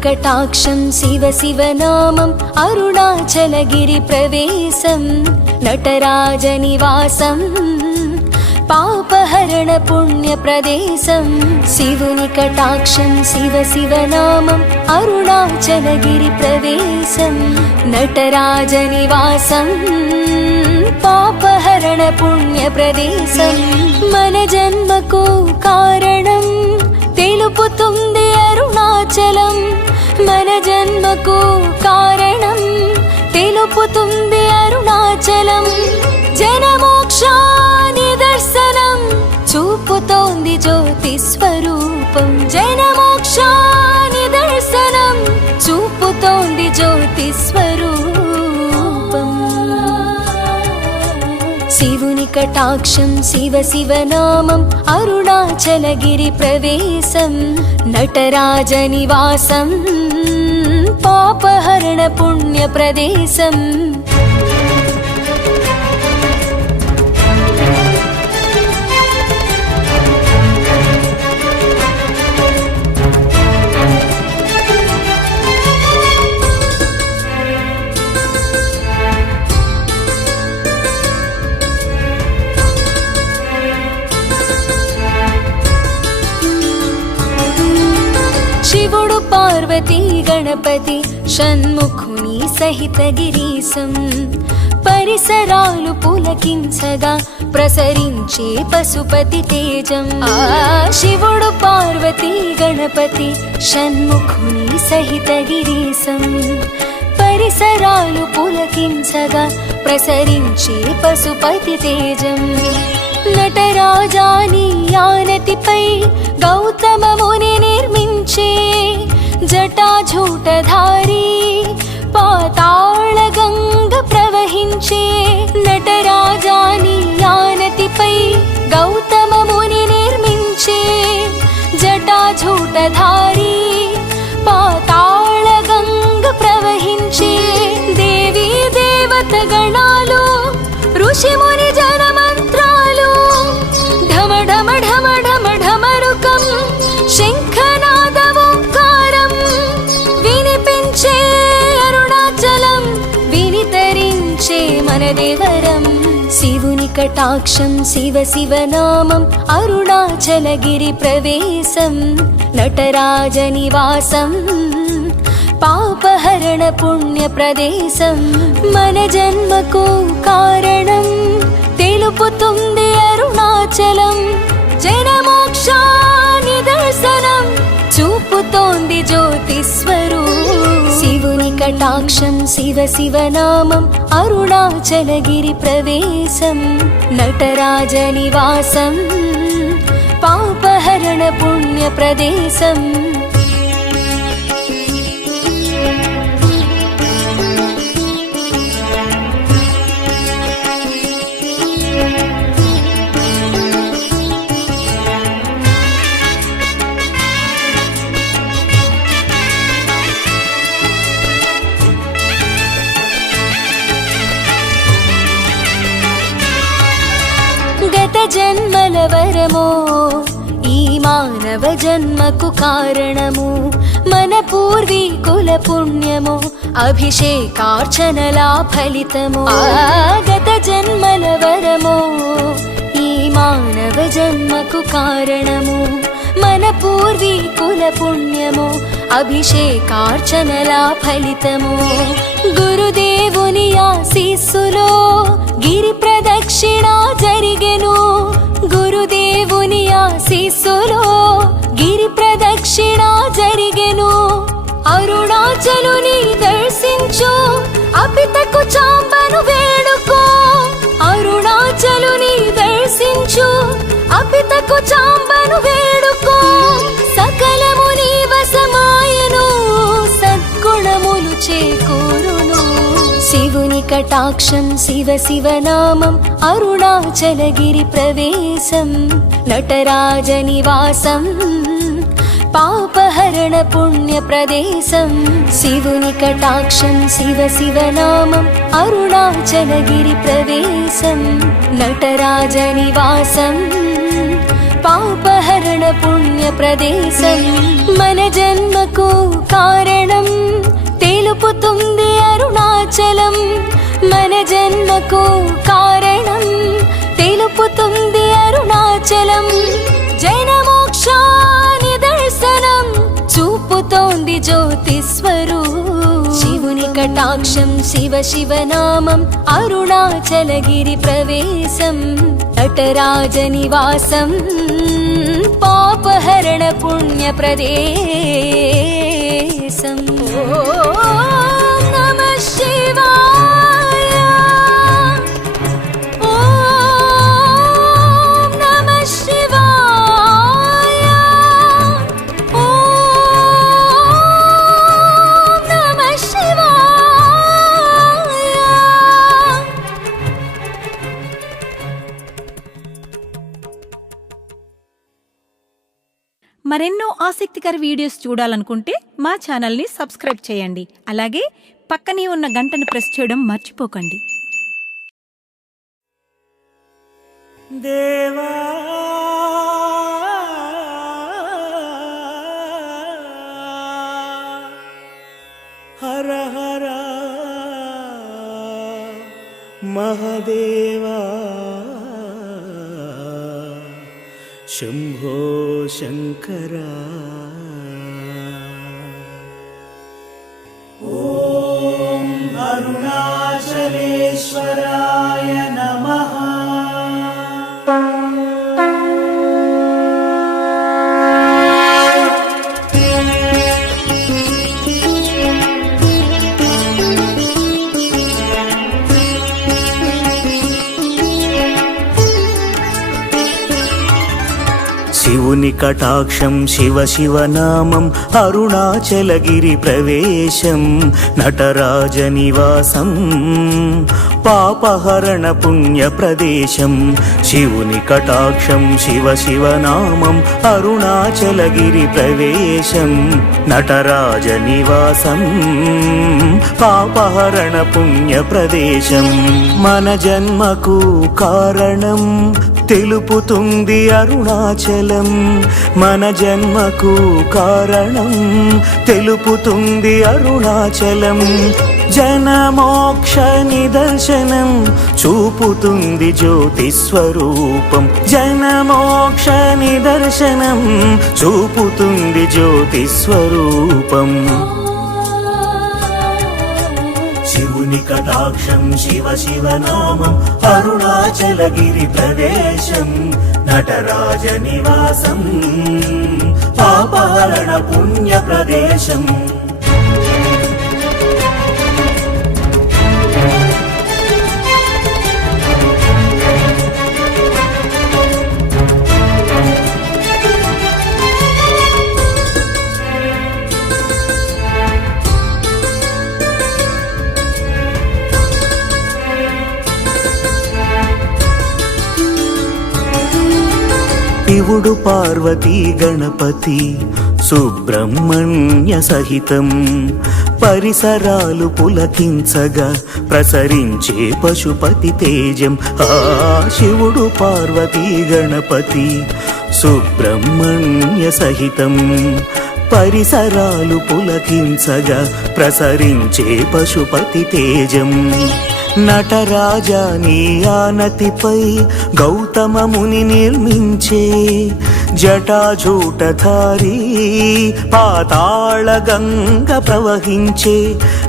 శివుని కటాక్షం శివ శివనామం అరుణాచలగిరి ప్రవేశం నటరాజ నివాసం పాపహరణ పుణ్య ప్రదేశం శివుని కటాక్షం శివ శివనామం అరుణాచలగిరి మన జన్మకు కారణం తెలుపుతుంది అరుణాచలం మన జన్మకు కారణం తెలుపుతుంది అరుణాచలం. జనమోక్షాని దర్శనం చూపుతోంది జ్యోతి స్వరూపం. జనమోక్షాని దర్శనం చూపుతోంది జ్యోతి స్వరూపం. శివుని కటాక్షం శివ శివనామం అరుణాచలగిరి ప్రవేశం నటరాజ నివాసం. పాపహరణ పుణ్య ప్రదేశం శివుడు పార్వతీ గణపతి షణ్ముఖుని సహిత గిరీశం. పరిసరాలు పులకించగా ప్రసరించే పశుపతి తేజం. ఆ శివుడు పార్వతి గణపతి షణ్ముఖుని సహిత గిరీశం. పరిసరాలు పులకించగా ప్రసరించే పశుపతి తేజం. నటరాజాని యానతిపై గౌతమ ముని నిర్మించే జటా జటాజూటధారి పాతాళ గంగ ప్రవహించే నటరాజాని యానతిపై గౌతమ ముని నిర్మించే జటాజూటధారి పాతాళ వినితరించే శివుని కటాక్షం శివ శివనామం అరుణాచలగిరి ప్రవేశం నటరాజ నివాసం పాపహరణ పుణ్య ప్రదేశం. మన జన్మకు కారణం తెలుపుతుంది అరుణాచలం జనమోక్షాని దర్శనం చూపుతోంది జ్యోతిస్వరూ శివుని కటాక్షం శివ శివనామం అరుణాచలగిరి ప్రవేశం నటరాజ నివాసం పాపహరణ పుణ్య జన్మల వరమో ఈ మానవ జన్మకు కారణము మన పూర్వీకుల పుణ్యము అభిషేకార్చనలా ఫలితము. ఆ గత జన్మల వరమో ఈ మానవ జన్మకు కారణము మన పూర్వీకుల పుణ్యము అభిషేకార్చనలా ఫలితము. గురుదేవుని అపితకు చాంబను వేడుకో. అరుణాచలుని దర్శించు. అపితకు చాంబను వేడుకో. సకలము నీ వసమాయను సద్గుణములు చేకూరును. శివుని కటాక్షం శివ శివనామం. అరుణాచలగిరి ప్రవేశం. నటరాజ నివాసం. పాపహరణ పుణ్య ప్రదేశం శివుని కటాక్షం శివ శివనామం అరుణాచలగిరి ప్రవేశం నటరాజ నివాసం పాపహరణ పుణ్య ప్రదేశం మన జన్మకు కారణం తెలుపుతుంది అరుణాచలం మన జన్మకు కారణం తెలుపుతుంది అరుణాచలం జైనమోక్ష చూపుతోంది జ్యోతిస్వరు శివుని కటాక్షం శివ శివనామం అరుణాచలగిరి ప్రవేశం నటరాజ నివాసం పాపహరణ పుణ్య ప్రదే మరెన్నో ఆసక్తికర వీడియోస్ చూడాలనుకుంటే మా ఛానల్ని సబ్స్క్రైబ్ చేయండి. అలాగే పక్కనే ఉన్న గంటను ప్రెస్ చేయడం మర్చిపోకండి. దేవా! హర హర మహదేవా शम्भो शङ्करा। ॐ अरुणाचलेश्वराय नमः। శివుని కటాక్షం శివ శివనామం అరుణాచలగిరి ప్రవేశం నటరాజ నివాసం పాపహరణ పుణ్య ప్రదేశం శివుని కటాక్షం శివ శివనామం అరుణాచలగిరి ప్రవేశం నటరాజ నివాసం పాపహరణ పుణ్య ప్రదేశం మన జన్మకు కారణం తెలుపుతుంది అరుణాచలం. మన జన్మకు కారణం తెలుపుతుంది అరుణాచలం. జనమోక్ష నిదర్శనం చూపుతుంది జ్యోతి స్వరూపం. జనమోక్ష నిదర్శనం చూపుతుంది జ్యోతి స్వరూపం శివుని కటాక్షం శివ శివనామం అరుణాచలగిరి ప్రదేశం. శివుడు పార్వతీ గణపతి సుబ్రహ్మణ్య సహితం పరిసరాలు పులకించగా ప్రసరించే పశుపతి తేజం. ఆ శివుడు పార్వతీ గణపతి సుబ్రహ్మణ్య సహితం పరిసరాలు పులకించగా ప్రసరించే పశుపతి తేజం. నటరాజా నీ ఆనతిపై గౌతమ ముని నిర్మించే జటాజూటధారి పాతాళ గంగ ప్రవహించే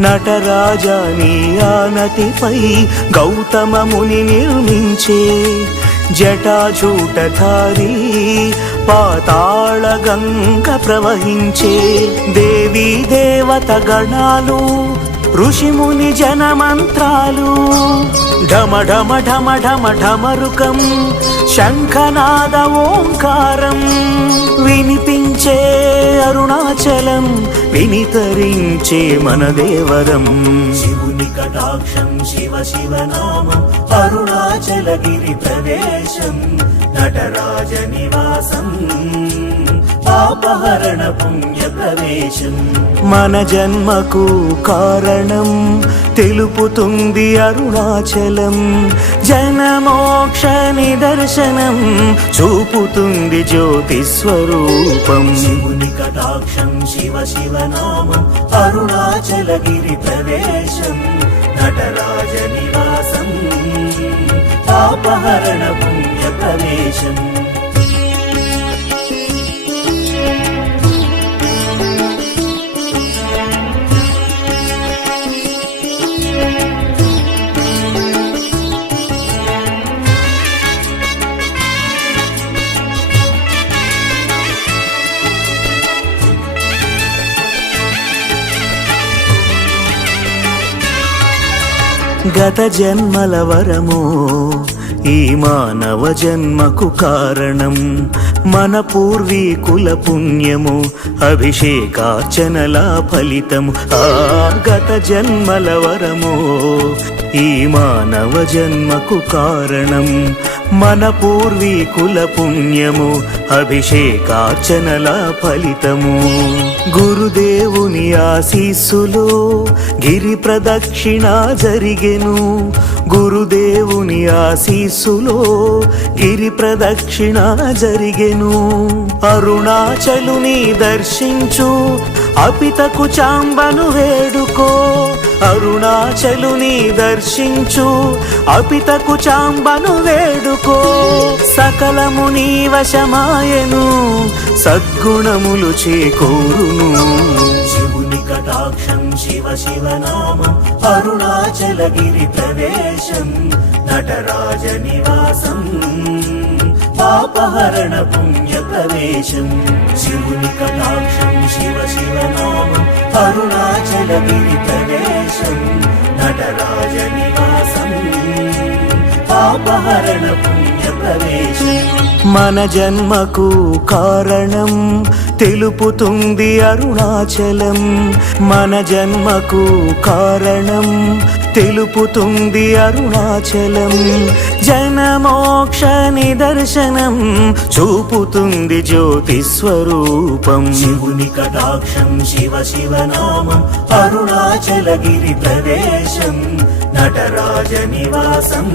నటరాజా నీ ఆనతిపై గౌతమ ముని నిర్మించే జటాజూటధారి పాతాళ గంగ ప్రవహించే దేవీ దేవత గణాలు ఋషిముని జనమంత్రాలు. ఢమ ఢమ ఢమ ఢమ ఢమరుకం శంఖనాద ఓంకారం వినిపించే అరుణాచలం వినితరించే మన దేవరం. శివుని కటాక్షం శివ శివనామం అరుణాచలగిరి ప్రవేశం నటరాజ నివాసం. పాపహరణ పుణ్య ప్రవేశం. మన జన్మకు కారణం తెలుపుతుంది అరుణాచలం. జనమోక్ష నిదర్శనం చూపుతుంది జ్యోతి స్వరూపం. శివుని కటాక్షం శివ శివనామం అరుణాచలగిరి ప్రవేశం. నటరాజ నివాసం పాపహరణ పుణ్య ప్రవేశం. గత జన్మల వరము ఈ మానవ జన్మకు కారణం. మన పూర్వీకుల పుణ్యము అభిషేకార్చనల ఫలితము. ఆ గత జన్మల వరము ఈ మానవ జన్మకు కారణం. మన పూర్వీకుల పుణ్యము అభిషేకార్చనల ఫలితము. గురుదేవుని ఆశీస్సులు గిరి ప్రదక్షిణ జరిగెను. గురుదేవుని ఆశీస్సులో గిరి ప్రదక్షిణ జరిగెను. విను అరుణాచలుని దర్శించు. అపితకు చాంబను వేడుకో. అరుణాచలుని దర్శించు. అపితకు చాంబను వేడుకో. సకలము నీ వశమాయను. సద్గుణములు చేకూరును. శివుని కటాక్షం శివ శివనామం. అరుణాచలగిరి ప్రవేశం. నటరాజ నివాసం. పాపహరణ పుణ్య ప్రవేశం. శివుని కటాక్షం శివ శివనామం అరుణాచలగిరి ప్రవేశం. నటరాజ నివాసం. పాపహరణ పుణ్య ప్రవేశం. మన జన్మకు కారణం తెలుపుతుంది అరుణాచలం. మన జన్మకు కారణం తెలుపుతుంది అరుణాచలం. జనమోక్ష నిదర్శనం చూపుతుంది జ్యోతి స్వరూపం. శివుని కటాక్షం శివ శివనామం అరుణాచలగిరి ప్రవేశం నటరాజ నివాసం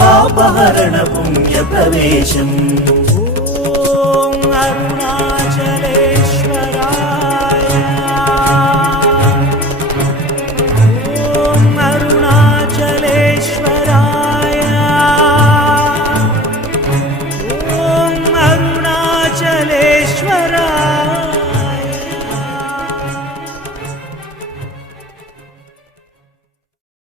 పాపహరణ పుణ్య ప్రవేశం.